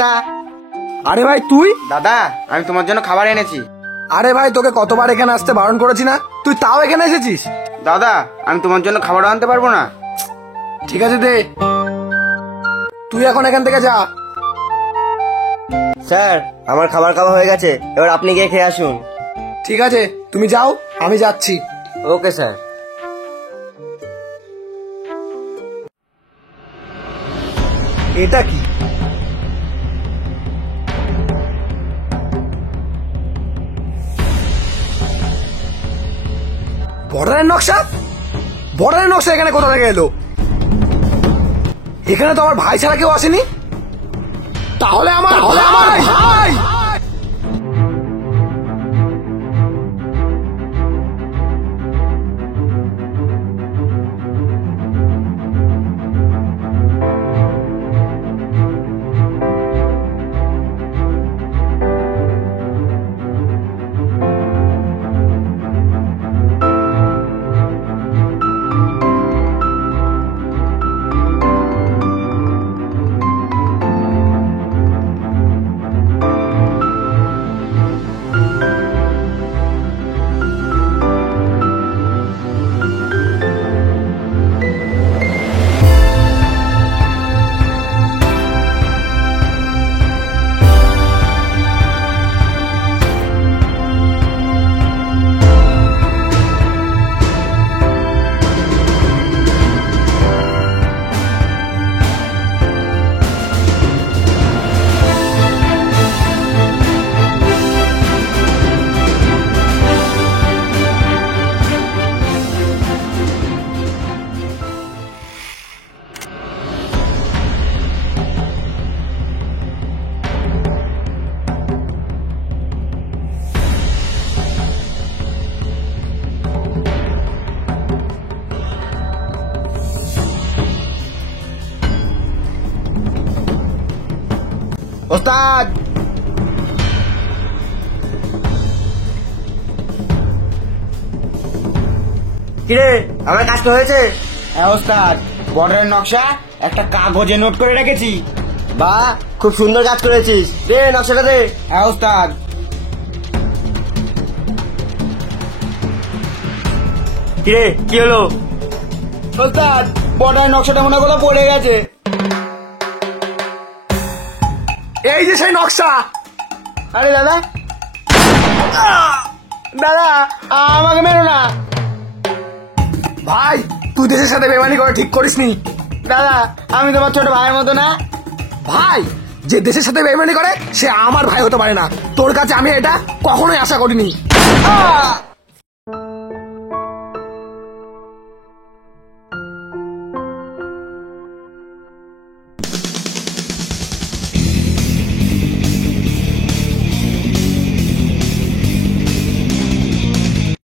Tata. আরে ভাই তুই? দাদা আমি তোমার জন্য খাবার এনেছি। আরে ভাই তোকে কতবার এখানে আসতে বারণ করেছি না, তুই তাও এখানে এসেছিস? দাদা আমি তোমার জন্য খাবার আনতে পারবো না। ঠিক আছে দে, তুই এখন এখান থেকে যা। স্যার আমার খাবার খাওয়া হয়ে গেছে, এবার আপনি গিয়ে খেয়ে আসুন। ঠিক আছে তুমি যাও, আমি যাচ্ছি। Okay sir. এটা কি? বর্ডারের নকশা? বর্ডারের নকশা এখানে কোথা থেকে এলো? এখানে তো আমার ভাই ছাড়া কেউ আসেনি। তাহলে আমার ভাই। ওস্তাদ কিরে আমার কাজ তো হয়েছে? হ্যাঁ ওস্তাদ, বর্ডারের নকশা একটা কাগজে নোট করে রেখেছি। বাহ খুব সুন্দর কাজ করেছিস, দে নকশাটা দে। হ্যাঁ ওস্তাদ। কিরে কি হলো? ওস্তাদ বর্ডারের নকশাটা মনে করে পড়ে গেছে। এই যে সেই নকশা। আরে দাদা, দাদা আমাকে মেরো না। ভাই তুই দেশের সাথে বেমানি করে ঠিক করিসনি। দাদা আমি তোমার ছোট ভাইয়ের মতো না। ভাই যে দেশের সাথে বেমানি করে সে আমার ভাই হতে পারে না। তোর কাছে আমি এটা কখনোই আশা করিনি।